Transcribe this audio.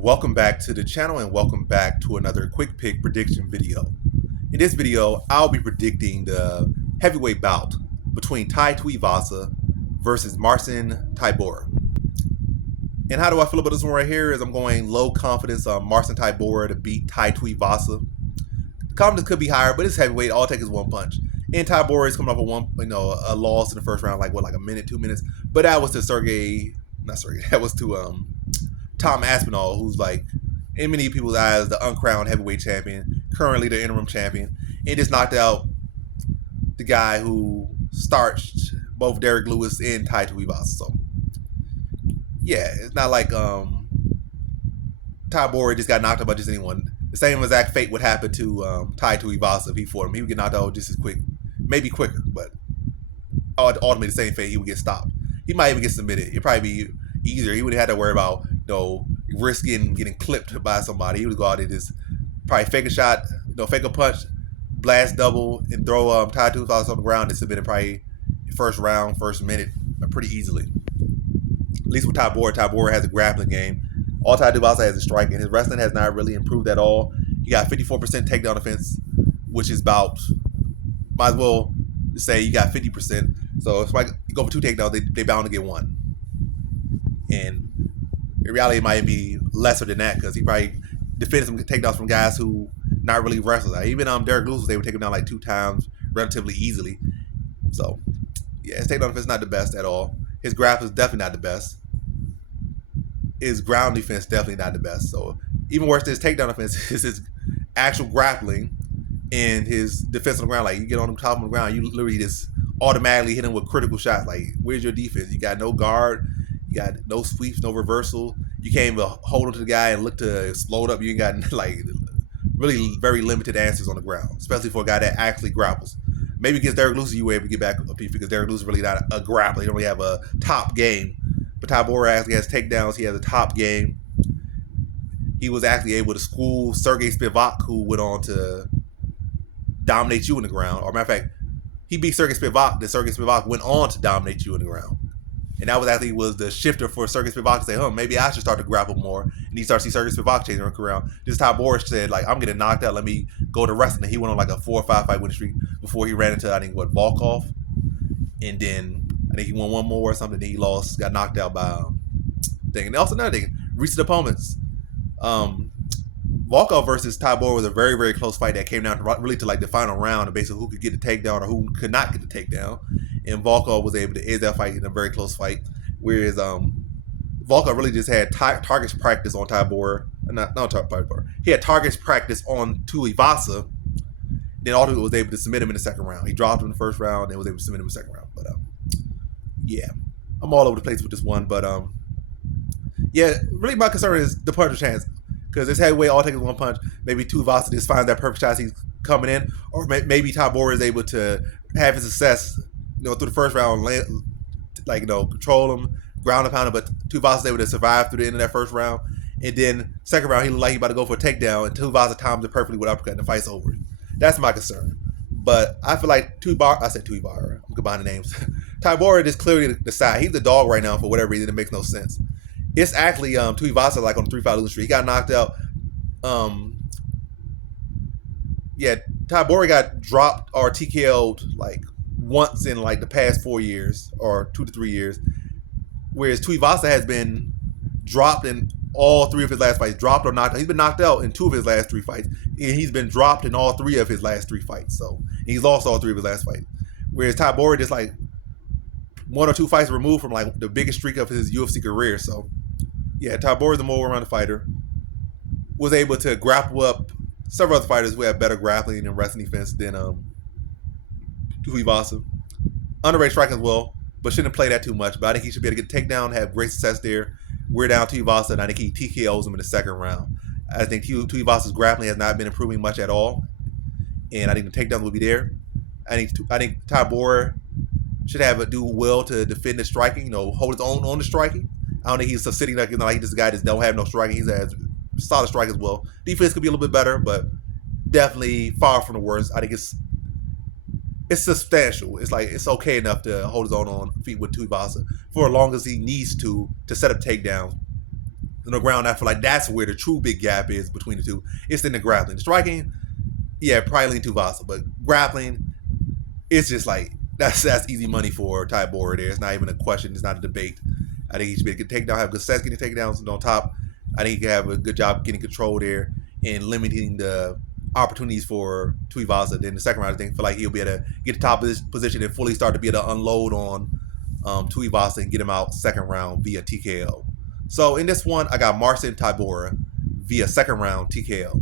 Welcome back to the channel and welcome back to another quick pick prediction video. In this video, I'll be predicting the heavyweight bout between Tai Tuivasa versus Marcin Tybura. And how do I feel about this one right here is I'm going low confidence on Marcin Tybura to beat Tai Tuivasa. The confidence could be higher, but it's heavyweight. All it takes is one punch. And Tybura is coming off a loss in the first round, like a minute, 2 minutes. But that was to Tom Aspinall, who's like, in many people's eyes, the uncrowned heavyweight champion, currently the interim champion, and just knocked out the guy who starched both Derek Lewis and Tai Tuivasa. So, yeah, it's not like Tybura just got knocked out by just anyone. The same exact fate would happen to Tai Tuivasa if he fought him. He would get knocked out just as quick, maybe quicker, but ultimately the same fate. He would get stopped. He might even get submitted. It'd probably be easier. He wouldn't have to worry about risking getting clipped by somebody. He would go out and just probably fake a shot, fake a punch, blast double, and throw Tai Tuivasa on the ground and submit him probably first round, first minute, pretty easily. At least with Tybura has a grappling game. All Tai Tuivasa has is striking. His wrestling has not really improved at all. He got 54% takedown defense, which is about, might as well say you got 50%. So if you go for 2 takedowns, they bound to get 1. And in reality, it might be lesser than that because he probably defended some takedowns from guys who not really wrestlers. Like even Derek Lewis was able to take him down like 2 times relatively easily. So yeah, his takedown defense is not the best at all. His grappling is definitely not the best. His ground defense definitely not the best. So even worse than his takedown defense is his actual grappling and his defense on the ground. Like you get on the top of the ground, you literally just automatically hit him with critical shots. Like where's your defense? You got no guard. You got no sweeps, no reversal. You can't even hold on to the guy and look to explode up. You ain't got like really very limited answers on the ground, especially for a guy that actually grapples. Maybe against Derek Lewis, you were able to get back up because Derek Lewis is really not a grappler. He don't really have a top game. But Tybura actually has takedowns. He has a top game. He was actually able to school Sergey Spivak, who went on to dominate you in the ground. Or matter of fact, he beat Sergey Spivak. Then Sergey Spivak went on to dominate you in the ground. And that was the shifter for Sergey Spivak to say, maybe I should start to grapple more. And he starts to see Sergey Spivak changing around. This Tybura said, I'm getting knocked out. Let me go to wrestling. And he went on like a 4 or 5 fight winning streak before he ran into, Volkov. And then I think he won one more or something. Then he lost, got knocked out by thing. And also another thing, recent opponents. Volkov versus Tybura was a very, very close fight that came down to really to like the final round of basically who could get the takedown or who could not get the takedown. And Volkov was able to end that fight in a very close fight. Whereas Volkov really just had targets practice on Tybura. Not Tybura. He had targets practice on Tuivasa. Then ultimately was able to submit him in the second round. He dropped him in the first round and was able to submit him in the second round. But yeah, I'm all over the place with this one. But yeah, really my concern is the punch chance. Because this heavyweight all takes one punch. Maybe Tuivasa just finds that perfect shot as he's coming in. Or maybe Tybura is able to have his success through the first round, control him, ground and pound him, but Tuivasa is able to survive through the end of that first round. And then second round, he looked like he about to go for a takedown, and Tuivasa times it perfectly with uppercut, and the fight's over. That's my concern. But I feel like Tuivasa, I'm combining the names. Tybura is clearly the side. He's the dog right now for whatever reason. It makes no sense. It's actually Tuivasa like on the 3-5 losing streak. He got knocked out. Tybura got dropped or TKO'd like once in like the past 4 years or 2 to 3 years, whereas Tuivasa has been dropped in all 3 of his last fights. Dropped or knocked out. He's been knocked out in 2 of his last 3 fights, and he's been dropped in all 3 of his last 3 fights. So he's lost all 3 of his last fights. Whereas Tybura just like 1 or 2 fights removed from like the biggest streak of his UFC career. So yeah, Tybura is the more well-rounded fighter. Was able to grapple up several other fighters who have better grappling and wrestling defense than Tuivasa. Underrated striking as well, but shouldn't play that too much. But I think he should be able to get a takedown, have great success there. We're down Tuivasa, and I think he TKOs him in the second round. I think Tuivasa's grappling has not been improving much at all, and I think the takedowns will be there. I think Tybura should do well to defend the striking, hold his own on the striking. I don't think he's sitting like this guy that don't have no striking. He's a solid strike as well. Defense could be a little bit better, but definitely far from the worst. I think it's substantial. It's okay enough to hold his own on feet with Tuivasa for as long as he needs to set up takedowns. On the ground, I feel like that's where the true big gap is between the two. It's in the grappling. The striking, yeah, probably lean Tuivasa, but grappling, it's just like that's easy money for Tybura there. It's not even a question. It's not a debate. I think he should be able to take down, have good sets getting takedowns on top. I think he can have a good job getting control there and limiting the opportunities for Tuivasa. Then the second round, I think, feel like he'll be able to get the top position and fully start to be able to unload on Tuivasa and get him out second round via TKO. So in this one, I got Marcin Tybura via second round TKO.